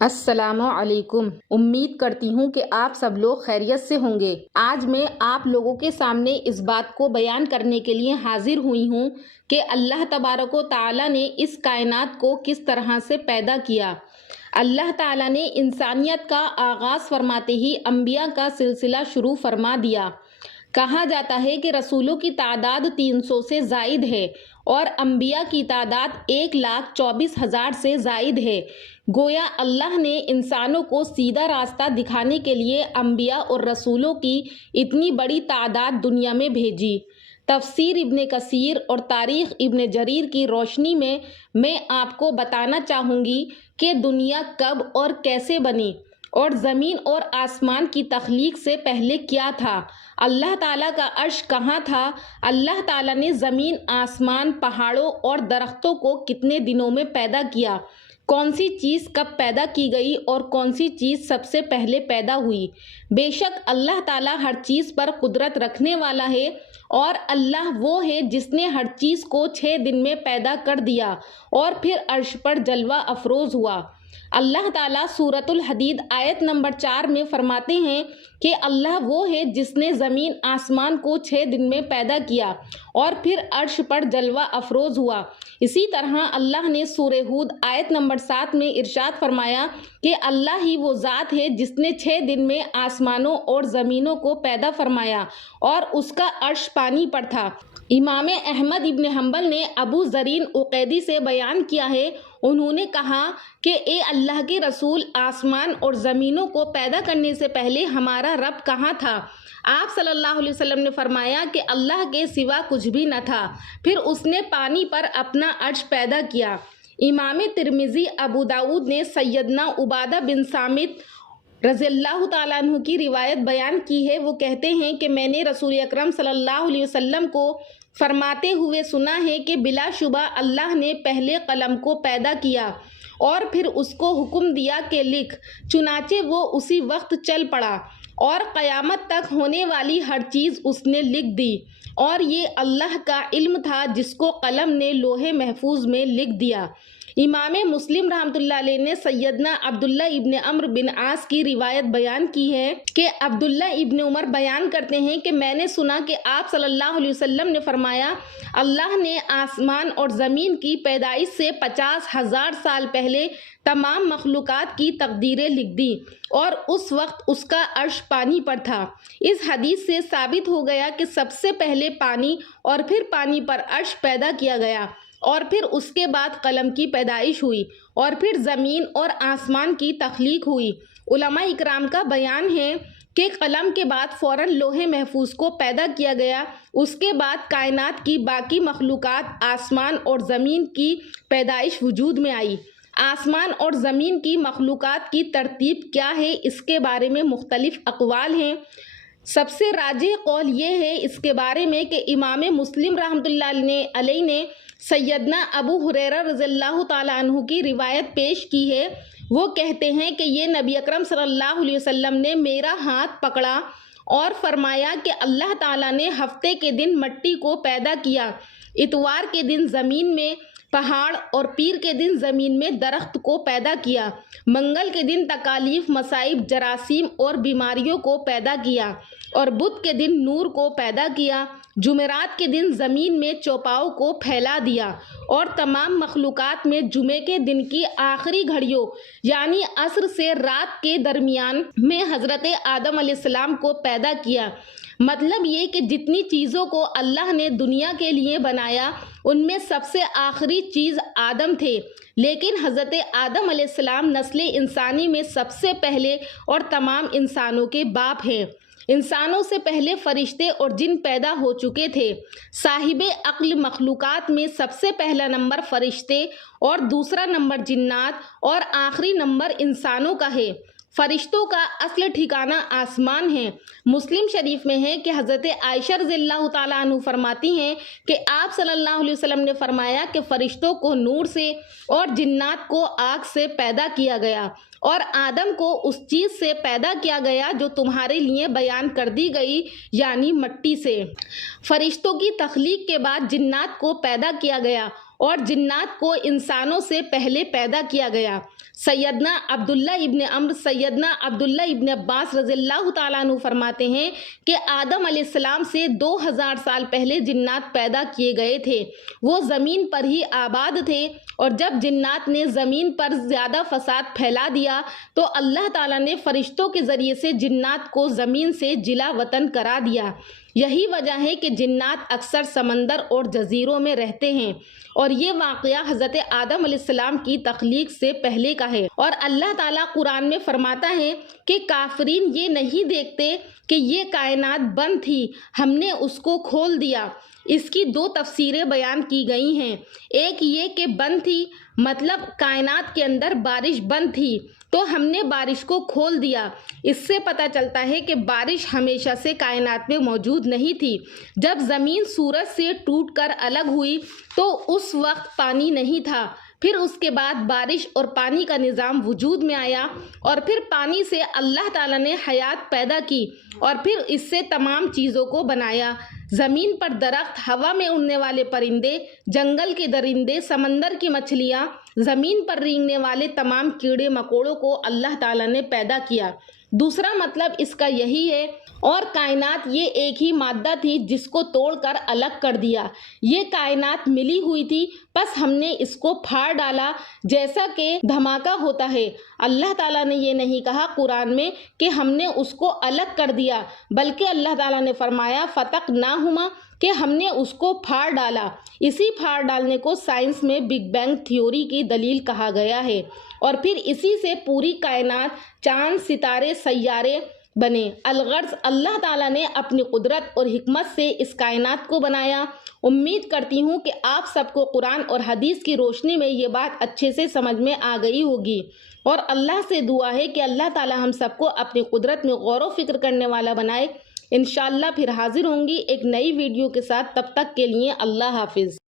السلام علیکم۔ امید کرتی ہوں کہ آپ سب لوگ خیریت سے ہوں گے۔ آج میں آپ لوگوں کے سامنے اس بات کو بیان کرنے کے لیے حاضر ہوئی ہوں کہ اللہ تبارک و تعالیٰ نے اس کائنات کو کس طرح سے پیدا کیا۔ اللہ تعالیٰ نے انسانیت کا آغاز فرماتے ہی انبیاء کا سلسلہ شروع فرما دیا۔ کہا جاتا ہے کہ رسولوں کی تعداد 300 سے زائد ہے اور انبیاء کی تعداد 1,24,000 سے زائد ہے۔ گویا اللہ نے انسانوں کو سیدھا راستہ دکھانے کے لیے انبیاء اور رسولوں کی اتنی بڑی تعداد دنیا میں بھیجی۔ تفسیر ابن کثیر اور تاریخ ابن جریر کی روشنی میں آپ کو بتانا چاہوں گی کہ دنیا کب اور کیسے بنی اور زمین اور آسمان کی تخلیق سے پہلے کیا تھا، اللہ تعالیٰ کا عرش کہاں تھا، اللہ تعالیٰ نے زمین، آسمان، پہاڑوں اور درختوں کو کتنے دنوں میں پیدا کیا، کون سی چیز کب پیدا کی گئی اور کون سی چیز سب سے پہلے پیدا ہوئی۔ بے شک اللہ تعالیٰ ہر چیز پر قدرت رکھنے والا ہے اور اللہ وہ ہے جس نے ہر چیز کو 6 دن میں پیدا کر دیا اور پھر عرش پر جلوہ افروز ہوا۔ اللہ تعالیٰ سورۃ الحدید آیت نمبر 4 میں فرماتے ہیں کہ اللہ وہ ہے جس نے زمین آسمان کو 6 دن میں پیدا کیا اور پھر عرش پر جلوہ افروز ہوا۔ اسی طرح اللہ نے سورہ ہود آیت نمبر 7 میں ارشاد فرمایا کہ اللہ ہی وہ ذات ہے جس نے 6 دن میں آسمانوں اور زمینوں کو پیدا فرمایا اور اس کا عرش پانی پر تھا۔ امام احمد ابن حنبل نے ابو زرین عقیلی سے بیان کیا ہے، انہوں نے کہا کہ اے اللہ کے رسول، آسمان اور زمینوں کو پیدا کرنے سے پہلے ہمارا رب کہاں تھا؟ آپ صلی اللہ علیہ وسلم نے فرمایا کہ اللہ کے سوا کچھ بھی نہ تھا، پھر اس نے پانی پر اپنا عرش پیدا کیا۔ امام ترمذی، ابو داؤد نے سیدنا عبادہ بن صامت رضی اللہ تعالیٰ عنہ کی روایت بیان کی ہے۔ وہ کہتے ہیں کہ میں نے رسول اکرم صلی اللہ علیہ وسلم کو فرماتے ہوئے سنا ہے کہ بلا شبہ اللہ نے پہلے قلم کو پیدا کیا اور پھر اس کو حکم دیا کہ لکھ، چنانچہ وہ اسی وقت چل پڑا اور قیامت تک ہونے والی ہر چیز اس نے لکھ دی، اور یہ اللہ کا علم تھا جس کو قلم نے لوح محفوظ میں لکھ دیا۔ امام مسلم رحمۃ اللہ علیہ نے سیدنا عبداللہ ابن عمرو بن عاص کی روایت بیان کی ہے کہ عبداللہ ابن عمر بیان کرتے ہیں کہ میں نے سنا کہ آپ صلی اللہ علیہ وسلم نے فرمایا، اللہ نے آسمان اور زمین کی پیدائش سے 50,000 سال پہلے تمام مخلوقات کی تقدیریں لکھ دی اور اس وقت اس کا عرش پانی پر تھا۔ اس حدیث سے ثابت ہو گیا کہ سب سے پہلے پانی اور پھر پانی پر عرش پیدا کیا گیا اور پھر اس کے بعد قلم کی پیدائش ہوئی اور پھر زمین اور آسمان کی تخلیق ہوئی۔ علماء اکرام کا بیان ہے کہ قلم کے بعد فوراً لوح محفوظ کو پیدا کیا گیا، اس کے بعد کائنات کی باقی مخلوقات، آسمان اور زمین کی پیدائش وجود میں آئی۔ آسمان اور زمین کی مخلوقات کی ترتیب کیا ہے، اس کے بارے میں مختلف اقوال ہیں۔ سب سے راجح قول یہ ہے اس کے بارے میں کہ امام مسلم رحمۃ اللہ علیہ نے سیدنا ابو ہریرہ رضی اللہ تعالیٰ عنہ کی روایت پیش کی ہے۔ وہ کہتے ہیں کہ یہ نبی اکرم صلی اللہ علیہ وسلم نے میرا ہاتھ پکڑا اور فرمایا کہ اللہ تعالیٰ نے ہفتے کے دن مٹی کو پیدا کیا، اتوار کے دن زمین میں پہاڑ اور پیر کے دن زمین میں درخت کو پیدا کیا، منگل کے دن تکالیف، مصائب، جراثیم اور بیماریوں کو پیدا کیا اور بدھ کے دن نور کو پیدا کیا، جمعرات کے دن زمین میں چوپاؤں کو پھیلا دیا اور تمام مخلوقات میں جمعے کے دن کی آخری گھڑیوں یعنی عصر سے رات کے درمیان میں حضرت آدم علیہ السلام کو پیدا کیا۔ مطلب یہ کہ جتنی چیزوں کو اللہ نے دنیا کے لیے بنایا ان میں سب سے آخری چیز آدم تھے، لیکن حضرت آدم علیہ السلام نسل انسانی میں سب سے پہلے اور تمام انسانوں کے باپ ہیں۔ انسانوں سے پہلے فرشتے اور جن پیدا ہو چکے تھے۔ صاحب عقل مخلوقات میں سب سے پہلا نمبر فرشتے اور دوسرا نمبر جنات اور آخری نمبر انسانوں کا ہے۔ فرشتوں کا اصل ٹھکانہ آسمان ہے۔ مسلم شریف میں ہے کہ حضرت عائشہ رضی اللہ تعالیٰ عنہ فرماتی ہیں کہ آپ صلی اللہ علیہ وسلم نے فرمایا کہ فرشتوں کو نور سے اور جنات کو آگ سے پیدا کیا گیا اور آدم کو اس چیز سے پیدا کیا گیا جو تمہارے لیے بیان کر دی گئی یعنی مٹی سے۔ فرشتوں کی تخلیق کے بعد جنات کو پیدا کیا گیا اور جنات کو انسانوں سے پہلے پیدا کیا گیا۔ سیدنا عبداللہ ابن عمر، سیدنا عبداللہ ابن عباس رضی اللہ تعالیٰ عنہ فرماتے ہیں کہ آدم علیہ السلام سے 2000 سال پہلے جنات پیدا کیے گئے تھے۔ وہ زمین پر ہی آباد تھے، اور جب جنات نے زمین پر زیادہ فساد پھیلا دیا تو اللہ تعالیٰ نے فرشتوں کے ذریعے سے جنات کو زمین سے جلا وطن کرا دیا۔ یہی وجہ ہے کہ جنات اکثر سمندر اور جزیروں میں رہتے ہیں، اور یہ واقعہ حضرت آدم علیہ السلام کی تخلیق سے پہلے کا ہے۔ اور اللہ تعالیٰ قرآن میں فرماتا ہے کہ کافرین یہ نہیں دیکھتے کہ یہ کائنات بند تھی، ہم نے اس کو کھول دیا۔ اس کی دو تفسیریں بیان کی گئی ہیں۔ ایک یہ کہ بند تھی مطلب کائنات کے اندر بارش بند تھی تو ہم نے بارش کو کھول دیا۔ اس سے پتہ چلتا ہے کہ بارش ہمیشہ سے کائنات میں موجود نہیں تھی۔ جب زمین سورج سے ٹوٹ کر الگ ہوئی تو اس وقت پانی نہیں تھا، پھر اس کے بعد بارش اور پانی کا نظام وجود میں آیا، اور پھر پانی سے اللہ تعالیٰ نے حیات پیدا کی، اور پھر اس سے تمام چیزوں کو بنایا۔ زمین پر درخت، ہوا میں اڑنے والے پرندے، جنگل کے درندے، سمندر کی مچھلیاں، زمین پر رینگنے والے تمام کیڑے مکوڑوں کو اللہ تعالیٰ نے پیدا کیا۔ دوسرا مطلب اس کا یہی ہے، اور کائنات یہ ایک ہی مادہ تھی جس کو توڑ کر الگ کر دیا۔ یہ کائنات ملی ہوئی تھی، بس ہم نے اس کو پھاڑ ڈالا جیسا کہ دھماکہ ہوتا ہے۔ اللہ تعالیٰ نے یہ نہیں کہا قرآن میں کہ ہم نے اس کو الگ کر دیا، بلکہ اللہ تعالیٰ نے فرمایا فَتَقْنَاهُمَا کہ ہم نے اس کو پھاڑ ڈالا۔ اسی پھاڑ ڈالنے کو سائنس میں بگ بینگ تھیوری کی دلیل کہا گیا ہے، اور پھر اسی سے پوری کائنات، چاند، ستارے، سیارے بنے۔ الغرض اللہ تعالیٰ نے اپنی قدرت اور حکمت سے اس کائنات کو بنایا۔ امید کرتی ہوں کہ آپ سب کو قرآن اور حدیث کی روشنی میں یہ بات اچھے سے سمجھ میں آ گئی ہوگی، اور اللہ سے دعا ہے کہ اللہ تعالیٰ ہم سب کو اپنی قدرت میں غور و فکر کرنے والا بنائے۔ انشاءاللہ پھر حاضر ہوں گی ایک نئی ویڈیو کے ساتھ، تب تک کے لیے اللہ حافظ۔